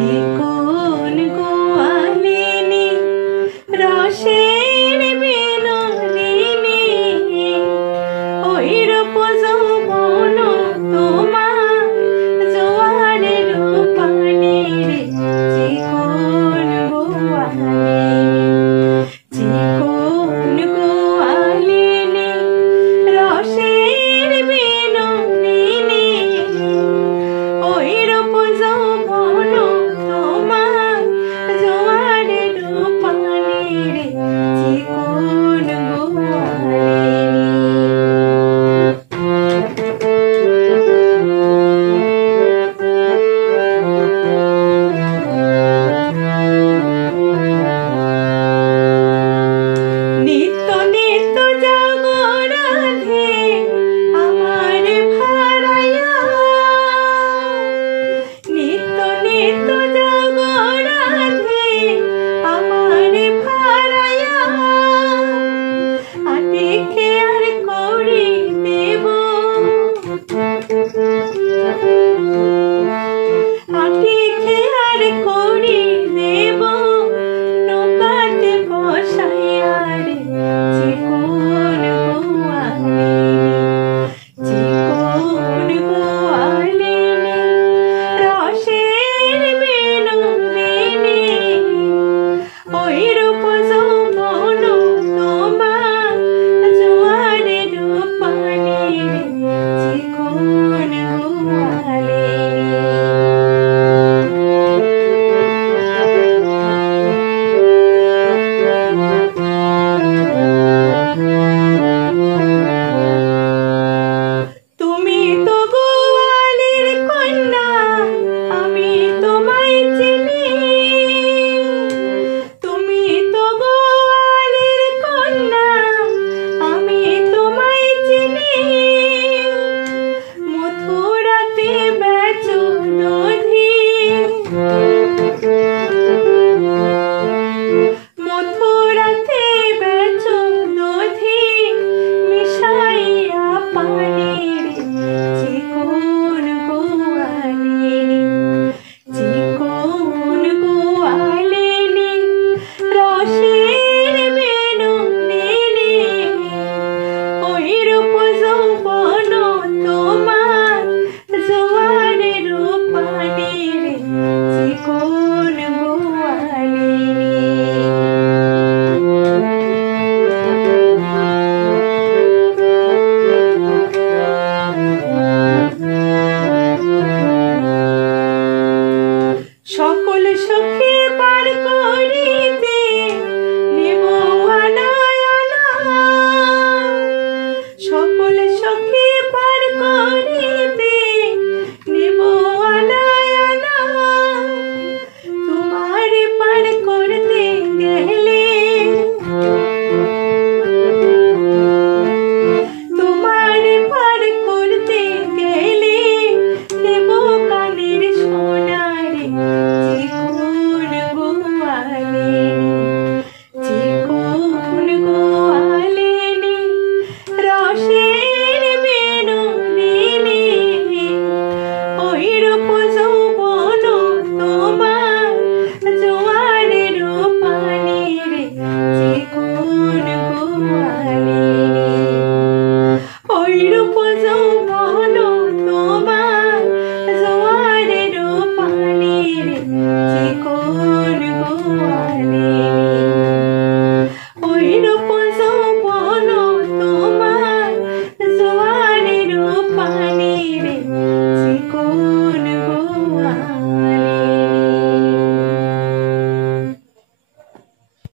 চিকন গোয়ালিনী রসের বিনোদিনী ওই রূপ যৌবন তোমার জোয়ারের পানি রে চিকন গোয়ালিনী রসের বিনোদিনী ওই রূপ যৌবন তোমার জোয়ারের পানি রে চিকন নিত্য নিত্য জাগরাধে আমার ভারায়া নিত্য নিত্য জাগরাধে আমার ভারায়া আটি খেয়ার করি দেব আটি খেয়ার করি দেব নৌকাতে বসাইয়া রে চিকন গোয়ালিনী রসের বিনোদিনী ওই রূপ যৌবন তোমার জোয়ারের পানি রে চিকন তুমি তো গোয়ালির কন্যা আমি তোমায় চিনি তুমি তো গোয়ালির কন্যা আমি তোমায় চিনি মথুরাতে বেচো দধি মথুরাতে বেচো দধি মিশাইয়া পানি রে চিকন গোয়ালিনী রসের বিনোদিনী ওই রূপ যৌবন তোমার জোয়ারের পানি রে চিকন গোয়ালিনী সকল